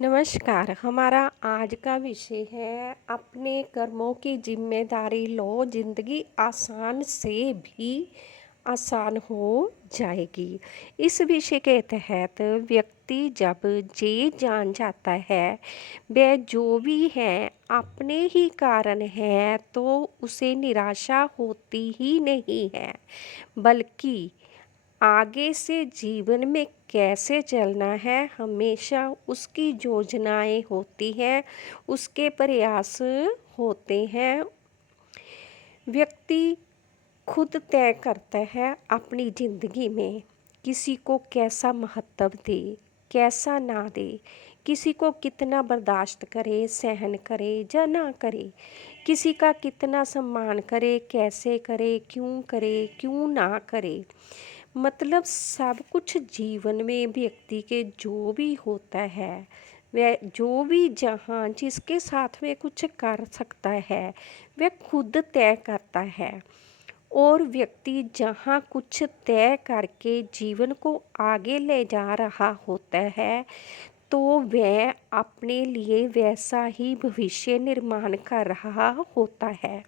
नमस्कार। हमारा आज का विषय है अपने कर्मों की जिम्मेदारी लो, जिंदगी आसान से भी आसान हो जाएगी। इस विषय के तहत व्यक्ति जब ये जान जाता है वह जो भी है अपने ही कारण है, तो उसे निराशा होती ही नहीं है, बल्कि आगे से जीवन में कैसे चलना है हमेशा उसकी योजनाएं होती हैं, उसके प्रयास होते हैं। व्यक्ति खुद तय करता है अपनी ज़िंदगी में किसी को कैसा महत्व दे, कैसा ना दे, किसी को कितना बर्दाश्त करे, सहन करे या ना करे, किसी का कितना सम्मान करे, कैसे करे, क्यों ना करे। मतलब सब कुछ जीवन में व्यक्ति के जो भी होता है, वह जो भी जहाँ जिसके साथ में कुछ कर सकता है वह खुद तय करता है। और व्यक्ति जहाँ कुछ तय करके जीवन को आगे ले जा रहा होता है, तो वह अपने लिए वैसा ही भविष्य निर्माण कर रहा होता है।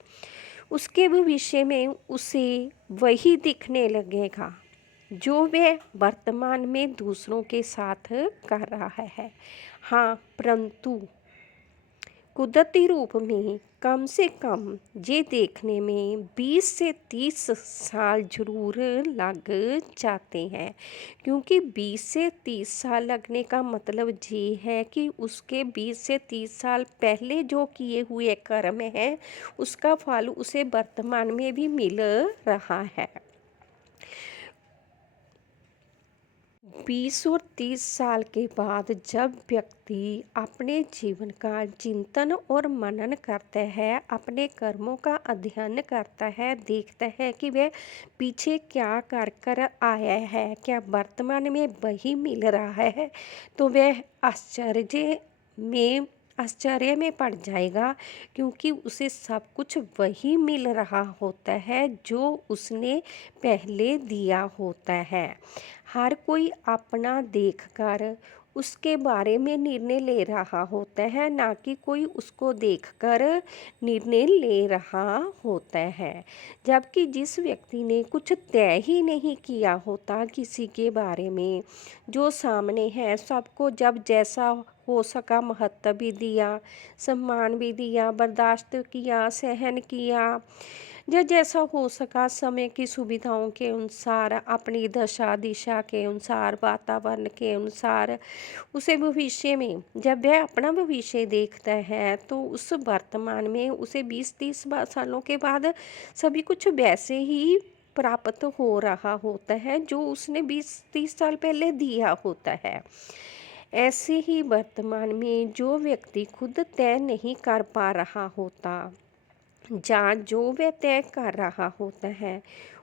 उसके भविष्य में उसे वही दिखने लगेगा जो वह वर्तमान में दूसरों के साथ कर रहा है। हाँ, परंतु कुदरती रूप में कम से कम ये देखने में 20 से 30 साल ज़रूर लग जाते हैं, क्योंकि 20 से 30 साल लगने का मतलब ये है कि उसके 20 से 30 साल पहले जो किए हुए कर्म हैं उसका फल उसे वर्तमान में भी मिल रहा है। 20 और 30 साल के बाद जब व्यक्ति अपने जीवन का चिंतन और मनन करता है, अपने कर्मों का अध्ययन करता है, देखता है कि वह पीछे क्या कर कर आया है, क्या वर्तमान में वही मिल रहा है, तो वह आश्चर्य में पड़ जाएगा, क्योंकि उसे सब कुछ वही मिल रहा होता है जो उसने पहले दिया होता है। हर कोई अपना देखकर उसके बारे में निर्णय ले रहा होता है, ना कि कोई उसको देखकर निर्णय ले रहा होता है। जबकि जिस व्यक्ति ने कुछ तय ही नहीं किया होता किसी के बारे में, जो सामने है सबको जब जैसा हो सका महत्व भी दिया, सम्मान भी दिया, बर्दाश्त किया, सहन किया, या जैसा हो सका समय की सुविधाओं के अनुसार, अपनी दशा दिशा के अनुसार, वातावरण के अनुसार, उसे भविष्य में जब वह अपना भविष्य देखता है तो उस वर्तमान में उसे 20-30 सालों के बाद सभी कुछ वैसे ही प्राप्त हो रहा होता है जो उसने 20-30 साल पहले दिया होता है। ऐसे ही वर्तमान में जो व्यक्ति खुद तय नहीं कर पा रहा होता, जहाँ जो वह तय कर रहा होता है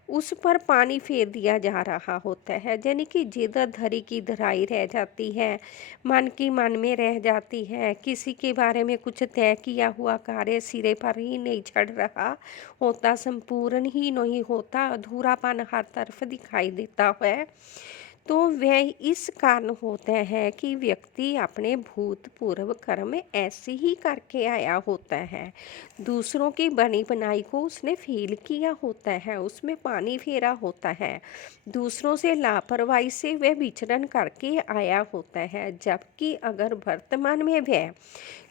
उस पर पानी फेर दिया जा रहा होता है, यानी कि जिधर धरी की धराई रह जाती है, मन की मन में रह जाती है, किसी के बारे में कुछ तय किया हुआ कार्य सिरे पर ही नहीं चढ़ रहा होता, संपूर्ण ही नहीं होता, अधूरापन हर तरफ दिखाई देता है। तो वह इस कारण होता है कि व्यक्ति अपने भूतपूर्व कर्म ऐसे ही करके आया होता है, दूसरों की बनी बनाई को उसने फील किया होता है, उसमें पानी फेरा होता है, दूसरों से लापरवाही से वह विचरण करके आया होता है। जबकि अगर वर्तमान में वह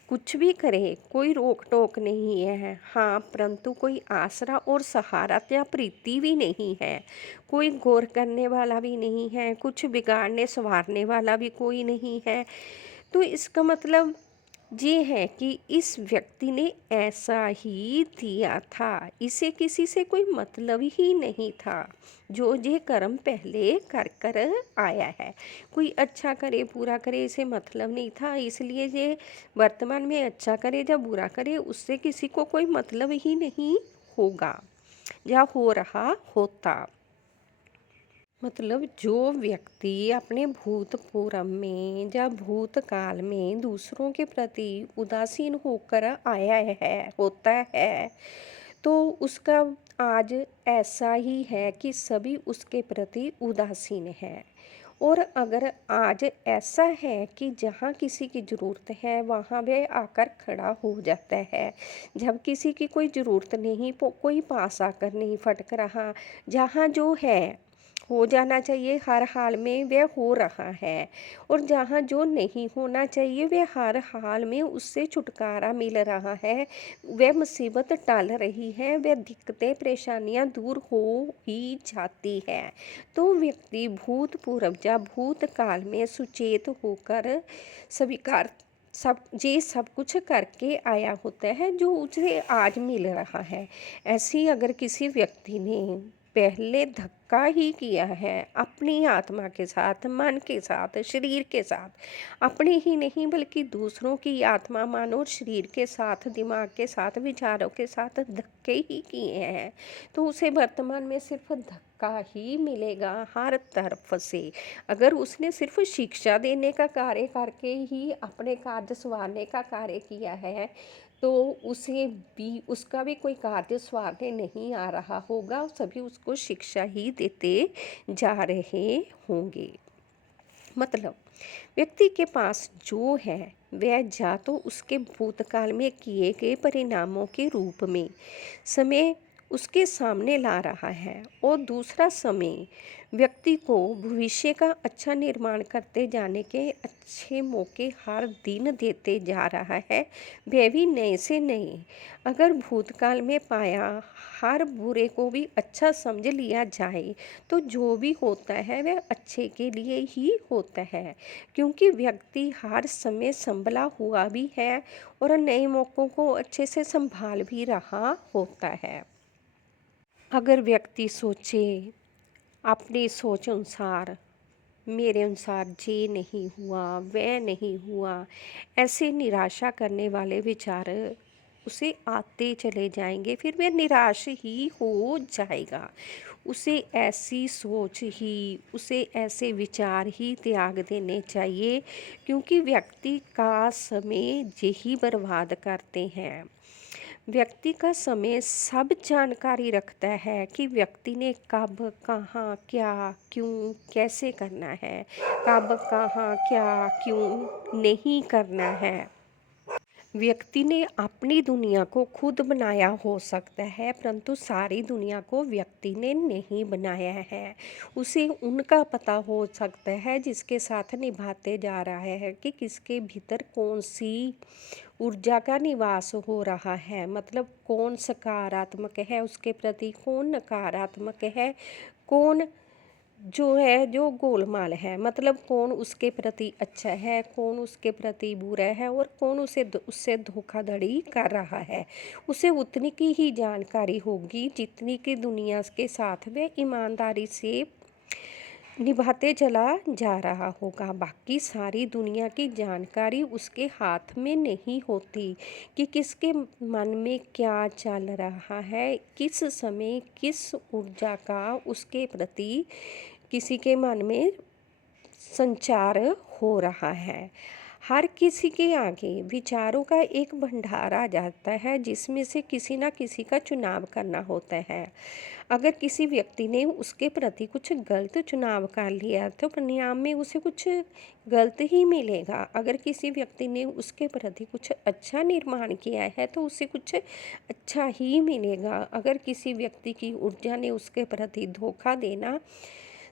कुछ भी करे, कोई रोक टोक नहीं है, हाँ, परंतु कोई आसरा और सहारा या प्रीति भी नहीं है, कोई गौर करने वाला भी नहीं है, कुछ बिगाड़ने संवारने वाला भी कोई नहीं है, तो इसका मतलब ये है कि इस व्यक्ति ने ऐसा ही दिया था, इसे किसी से कोई मतलब ही नहीं था, जो ये कर्म पहले कर कर आया है। कोई अच्छा करे बुरा करे इसे मतलब नहीं था, इसलिए ये वर्तमान में अच्छा करे या बुरा करे उससे किसी को कोई मतलब ही नहीं होगा या हो रहा होता। मतलब जो व्यक्ति अपने भूतपूर्व में या भूतकाल में दूसरों के प्रति उदासीन होकर आया है होता है, तो उसका आज ऐसा ही है कि सभी उसके प्रति उदासीन है। और अगर आज ऐसा है कि जहाँ किसी की ज़रूरत है वहाँ वह आकर खड़ा हो जाता है। जब किसी की कोई ज़रूरत नहीं, कोई पास आकर नहीं फटक रहा, जहाँ जो है हो जाना चाहिए हर हाल में वह हो रहा है, और जहाँ जो नहीं होना चाहिए वह हर हाल में उससे छुटकारा मिल रहा है, वह मुसीबत टल रही है, वह दिक्कतें परेशानियाँ दूर हो ही जाती है। तो व्यक्ति भूतपूर्व या भूतकाल में सुचेत होकर स्वीकार सब कुछ करके आया होता है जो उसे आज मिल रहा है। ऐसे ही अगर किसी व्यक्ति ने पहले धक्का ही किया है अपनी आत्मा के साथ, मन के साथ, शरीर के साथ, अपने ही नहीं बल्कि दूसरों की आत्मा, मन और शरीर के साथ, दिमाग के साथ, विचारों के साथ धक्के ही किए हैं, तो उसे वर्तमान में सिर्फ धक्का ही मिलेगा हर तरफ से। अगर उसने सिर्फ शिक्षा देने का कार्य करके ही अपने कार्य संवारने का कार्य किया है, तो उसे भी उसका भी कोई कार्य संवारने नहीं आ रहा होगा, सभी उसको शिक्षा ही देते जा रहे होंगे। मतलब व्यक्ति के पास जो है वह या तो उसके भूतकाल में किए गए परिणामों के रूप में समय उसके सामने ला रहा है, और दूसरा समय व्यक्ति को भविष्य का अच्छा निर्माण करते जाने के अच्छे मौके हर दिन देते जा रहा है, वह भी नए से नए। अगर भूतकाल में पाया हर बुरे को भी अच्छा समझ लिया जाए तो जो भी होता है वह अच्छे के लिए ही होता है, क्योंकि व्यक्ति हर समय संभला हुआ भी है और नए मौक़ों को अच्छे से संभाल भी रहा होता है। अगर व्यक्ति सोचे अपनी सोच अनुसार, मेरे अनुसार ये नहीं हुआ, वह नहीं हुआ, ऐसे निराशा करने वाले विचार उसे आते चले जाएंगे, फिर वह निराश ही हो जाएगा। उसे ऐसी सोच ही, उसे ऐसे विचार ही त्याग देने चाहिए, क्योंकि व्यक्ति का समय यही बर्बाद करते हैं। व्यक्ति का समय सब जानकारी रखता है कि व्यक्ति ने कब, कहाँ, क्या, क्यों, कैसे करना है, कब, कहाँ, क्या, क्यों नहीं करना है। व्यक्ति ने अपनी दुनिया को खुद बनाया हो सकता है, परंतु सारी दुनिया को व्यक्ति ने नहीं बनाया है। उसे उनका पता हो सकता है जिसके साथ निभाते जा रहा है कि किसके भीतर कौन सी ऊर्जा का निवास हो रहा है, मतलब कौन सकारात्मक है उसके प्रति, कौन नकारात्मक है, कौन जो है जो गोलमाल है, मतलब कौन उसके प्रति अच्छा है, कौन उसके प्रति बुरा है, और कौन उससे धोखाधड़ी कर रहा है। उसे उतनी की ही जानकारी होगी जितनी कि दुनिया के साथ वह ईमानदारी से निभाते चला जा रहा होगा। बाकी सारी दुनिया की जानकारी उसके हाथ में नहीं होती कि किसके मन में क्या चल रहा है, किस समय किस ऊर्जा का उसके प्रति किसी के मन में संचार हो रहा है। हर किसी के आगे विचारों का एक भंडार आ जाता है जिसमें से किसी ना किसी का चुनाव करना होता है। अगर किसी व्यक्ति ने उसके प्रति कुछ गलत चुनाव कर लिया तो परिणाम में उसे कुछ गलत ही मिलेगा। अगर किसी व्यक्ति ने उसके प्रति कुछ अच्छा निर्माण किया है तो उसे कुछ अच्छा ही मिलेगा। अगर किसी व्यक्ति की ऊर्जा ने उसके प्रति धोखा देना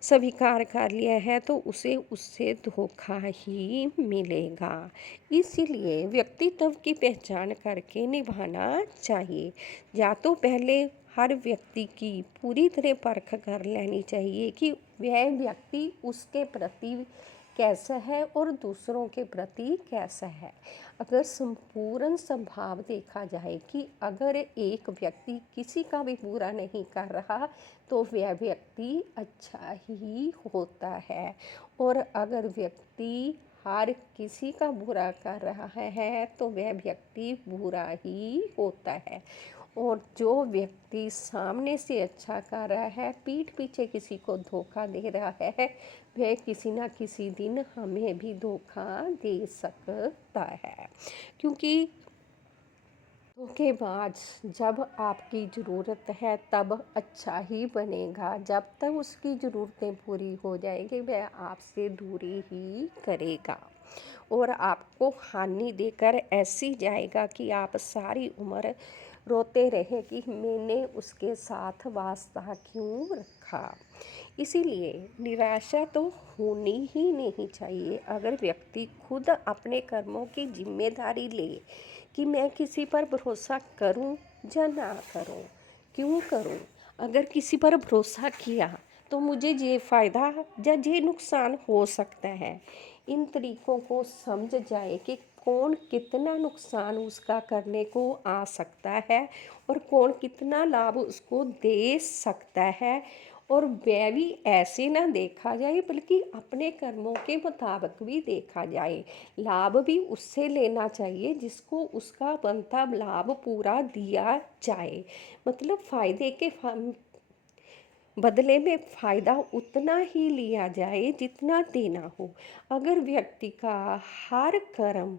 स्वीकार कर लिया है तो उसे उससे धोखा ही मिलेगा। इसीलिए व्यक्तित्व की पहचान करके निभाना चाहिए। या तो पहले हर व्यक्ति की पूरी तरह परख कर लेनी चाहिए कि वह व्यक्ति उसके प्रति कैसा है और दूसरों के प्रति कैसा है। अगर संपूर्ण स्वभाव देखा जाए कि अगर एक व्यक्ति किसी का भी बुरा नहीं कर रहा तो वह व्यक्ति अच्छा ही होता है, और अगर व्यक्ति हर किसी का बुरा कर रहा है तो वह व्यक्ति बुरा ही होता है। और जो व्यक्ति सामने से अच्छा कर रहा है, पीठ पीछे किसी को धोखा दे रहा है, वह किसी ना किसी दिन हमें भी धोखा दे सकता है। क्योंकि धोखेबाज जब आपकी ज़रूरत है तब अच्छा ही बनेगा, जब तक उसकी ज़रूरतें पूरी हो जाएंगी वह आपसे दूरी ही करेगा और आपको हानि देकर ऐसी जाएगा कि आप सारी उम्र रोते रहे कि मैंने उसके साथ वास्ता क्यों रखा। इसीलिए निराशा तो होनी ही नहीं चाहिए। अगर व्यक्ति खुद अपने कर्मों की जिम्मेदारी ले कि मैं किसी पर भरोसा करूं या ना करूं, क्यों करूं, अगर किसी पर भरोसा किया तो मुझे ये फ़ायदा या ये नुकसान हो सकता है, इन तरीक़ों को समझ जाए कि कौन कितना नुकसान उसका करने को आ सकता है और कौन कितना लाभ उसको दे सकता है। और वह भी ऐसे ना देखा जाए बल्कि अपने कर्मों के मुताबिक भी देखा जाए। लाभ भी उससे लेना चाहिए जिसको उसका बनता लाभ पूरा दिया जाए। मतलब फ़ायदे के बदले में फ़ायदा उतना ही लिया जाए जितना देना हो। अगर व्यक्ति का हर कर्म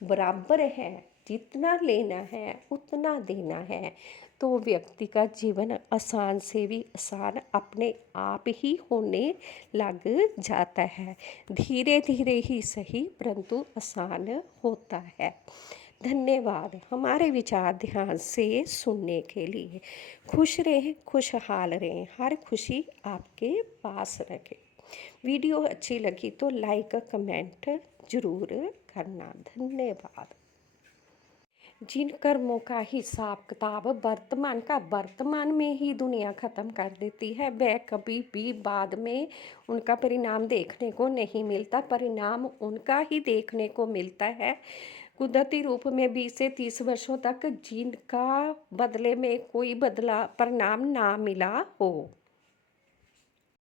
बराबर है, जितना लेना है उतना देना है, तो व्यक्ति का जीवन आसान से भी आसान अपने आप ही होने लग जाता है। धीरे धीरे ही सही परंतु आसान होता है। धन्यवाद हमारे विचार ध्यान से सुनने के लिए। खुश रहें, खुशहाल रहें, हर खुशी आपके पास रखें। वीडियो अच्छी लगी तो लाइक कमेंट ज़रूर करना। धन्यवाद। जिन कर्मों का हिसाब किताब वर्तमान में ही दुनिया ख़त्म कर देती है, वह कभी भी बाद में उनका परिणाम देखने को नहीं मिलता। परिणाम उनका ही देखने को मिलता है कुदरती रूप में 20 से 30 वर्षों तक जिनका बदले में कोई बदला परिणाम ना मिला हो।